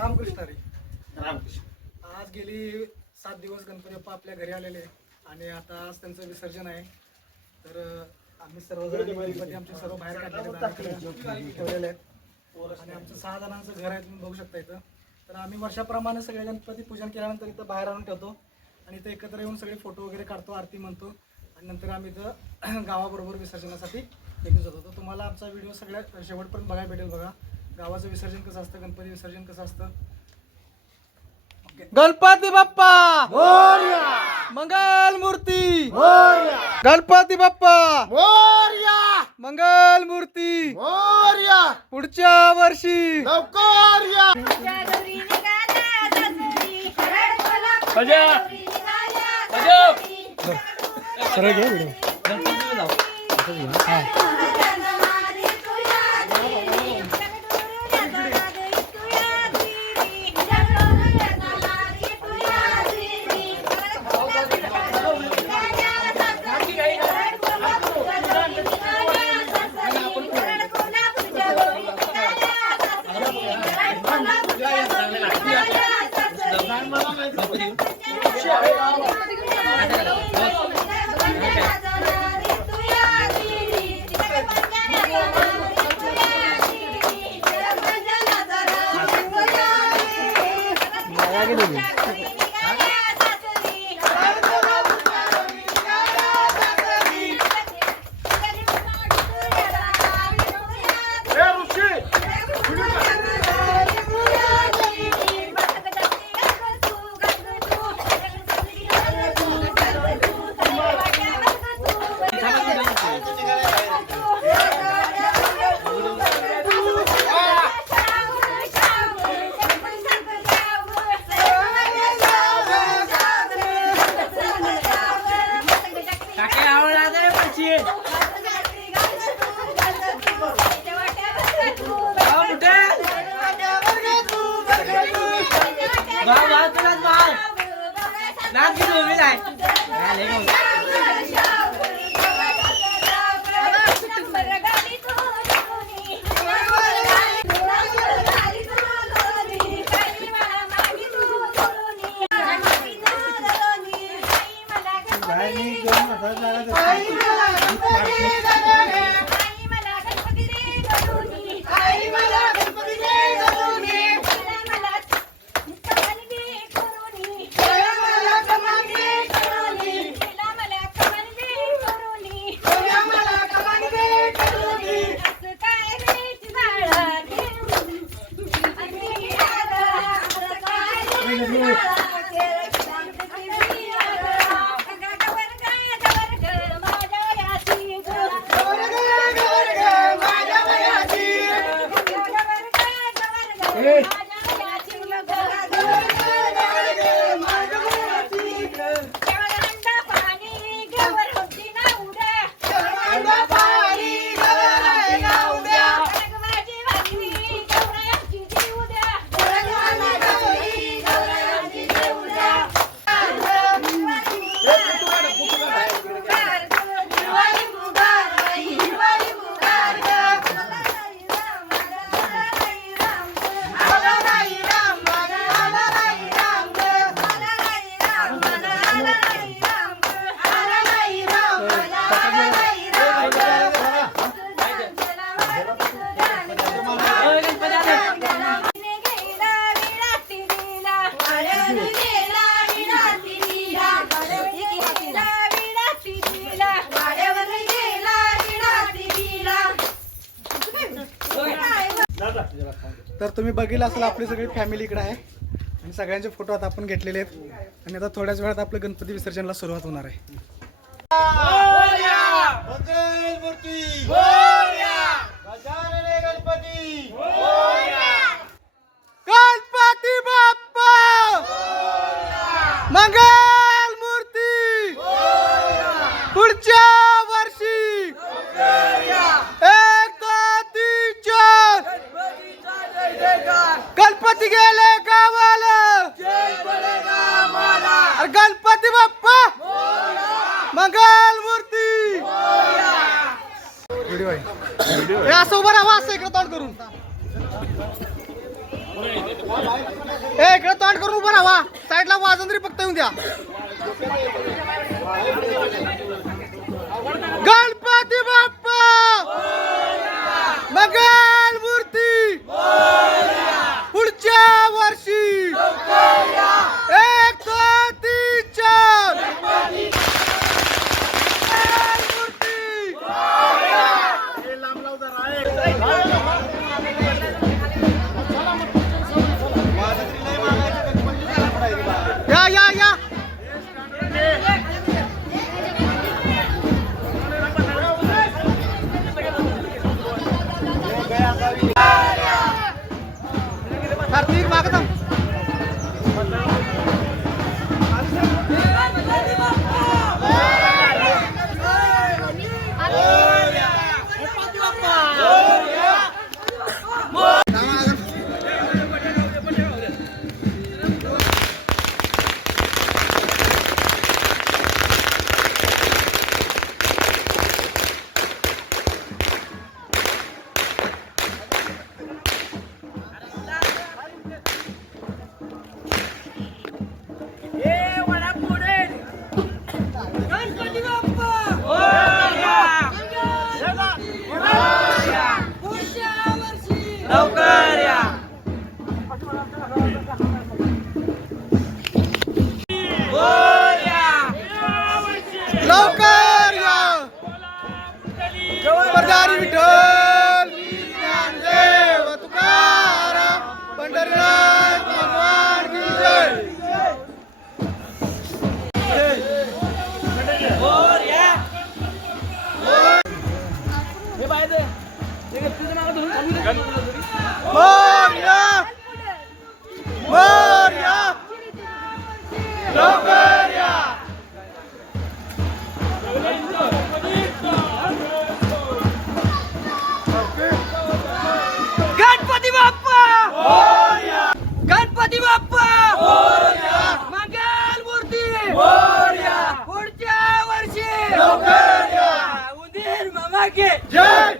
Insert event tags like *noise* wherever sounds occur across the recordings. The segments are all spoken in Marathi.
रामकृष्ण रे. रामकृष्ण. आज गेली सात दिवस गणपती बाप्पा आपल्या घरी आलेले आणि आता आज त्यांचं विसर्जन आहे. तर अं, आम्ही सर्वजण गणपती आमचे सर्व बाहेर काढलेले आहेत. आणि इकडे ठेवलेले आहेत. आणि आमचं सहा जणांचं घर आहे तुम्ही बघू शकता इथं. तर आम्ही वर्षाप्रमाणे सगळे गणपती पूजन केल्यानंतर इथं बाहेर आणून ठेवतो. आणि इथं एकत्र येऊन सगळे फोटो वगैरे काढतो आरती म्हणतो. आणि नंतर आम्ही इथं *clears throat* गावाबरोबर विसर्जनासाठी एकूण जातो. तर तुम्हाला आमचा व्हिडिओ सगळ्यात शेवटपर्यंत बघायला भेटेल बघा. गावाचं विसर्जन कसं असतं? गणपती विसर्जन कसं असतं? गणपती बाप्पा! मंगल मूर्ती! गणपती बाप्पा! मंगल मूर्ती! पुढच्या वर्षी! लवकर या सरळ घे व्हिडिओ तर तुम्ही बघितलं असेल आपली सगळी फॅमिली इकडे आहे. आणि सगळ्यांचे फोटो आता आपण घेतलेले आहेत. आणि आता थोड्याच वेळात आपलं गणपती विसर्जनला सुरुवात होणार आहे. गणपती बाप्पा! मंगल गणपती गेले गावाला गणपती बाप्पा! मंगल मूर्ती! असं उभं राहा असं इकडे तोंड करून. ए इकडे तोंड करून उभं राहा. साईडला वाजून तरी फक्त येऊन द्या. गणपती बाप्पा! मंगल! गणपती बाप्पा! गणपती बाप्पा! मंगल मूर्ती! पुढच्या वर्षी! उंदीर मामा के! जय!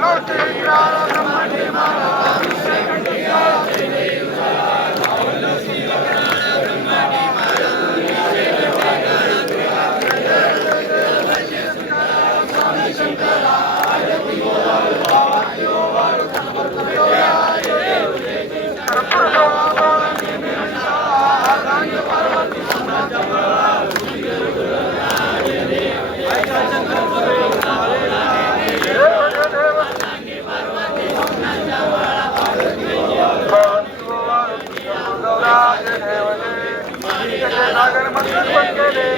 Lord, take your honor, mighty man. pasión mantiene.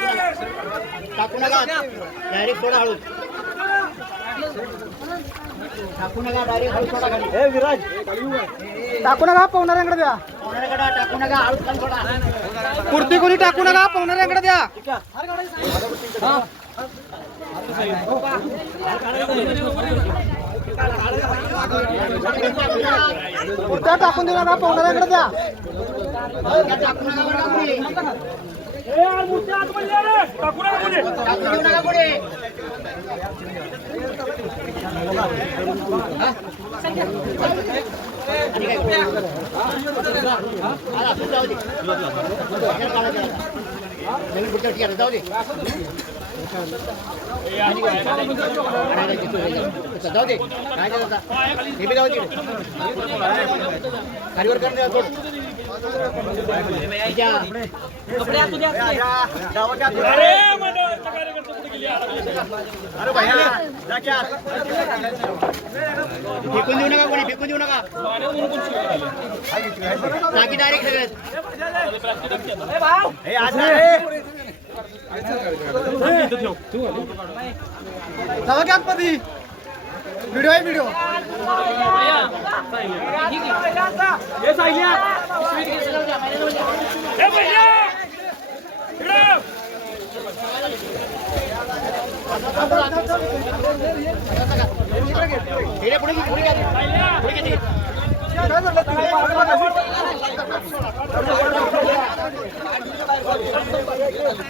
टाकू नका डायरेक्ट सोडा हळू टाकू नका डायरेक्ट हळू सोडा खाली हे विराज टाकू नका पाहुणाऱ्यांकडे द्या कोणाकडे टाकू नका हळू खाली सोडा कुर्ती कोणी टाकू नका पाहुणाऱ्यांकडे द्या. कुर्त्या टाकून दिला नका पाहुणाऱ्यांकडे द्या जाऊ दे. जाऊ दे जाऊ. दे काय हे बी जाऊ दे कर अरे भैया, फेकून देऊ नका कोणी फेकून देऊ नका टाकी डायरेक्ट हे आज चला की आतमध्ये व्हिडिओ आहे. व्हिडिओ पुढे पुढे घे, पुढे घे. पुढे घे ते. अगरबत्ती टाका की पाण्यात. इकडे घ्या. इकडे घे, ते नळावर नळावर घे. खालीवर घ्या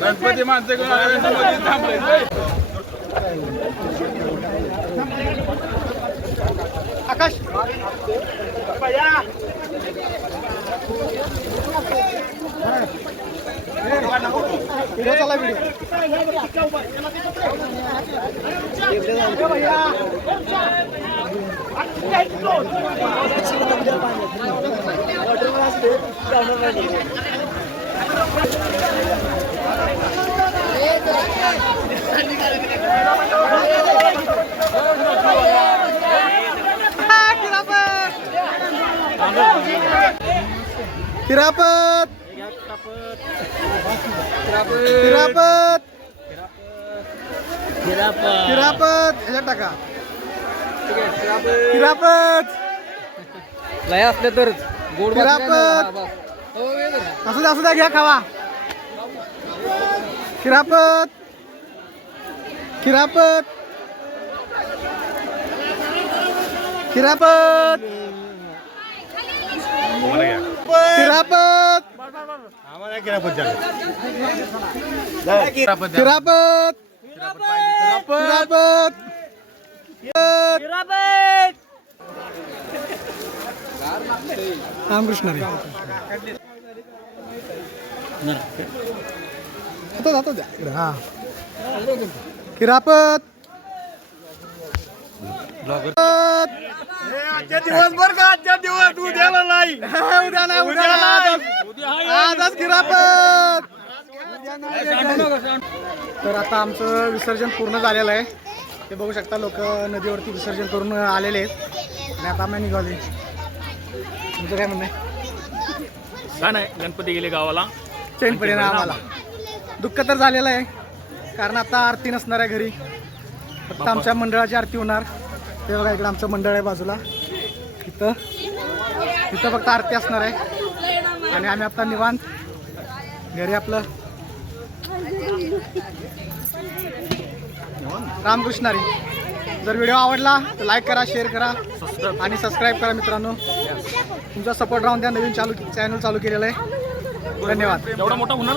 गणपती माणसं आकाश. व्हिडिओ किरापत किरापत किरापत ह्याच्यात टाका. किरापत लय असले तर गोड किरापत असू द्या असू द्या घ्या खावा. किरापत किरापत किरापत किरापत किरापत किरापत रामकृष्ण जातो जातो द्या इकडे, हा. किरापत. दिवसभर का आजच्या दिवस उद्याला नाही. उद्या नाही उद्या आजच. गिरापत तर आता आमचं विसर्जन पूर्ण झालेलं आहे. ते बघू शकता लोक नदीवरती विसर्जन करून आलेले आहेत. आणि आता आम्ही निघाले तुमचं काय म्हणणं आहे? छान आहे गणपती गेले गावाला. चैन पडेल आम्हाला. दुःख तर झालेलं आहे. कारण आता आरती नसणार आहे घरी. फक्त आमच्या मंडळाची आरती होणार. ते बघा इकडे आमचं मंडळ आहे बाजूला. इथं. इथं फक्त आरती असणार आहे. आणि आम्ही आता निवांत घरी आपलं रामकृष्णारी. जर व्हिडिओ आवडला तर लाईक करा शेअर करा आणि सबस्क्राईब करा मित्रांनो. तुमचा सपोर्ट राहून द्या. नवीन चालू चॅनल चालू केलेलं आहे. धन्यवाद. एवढा मोठा होणार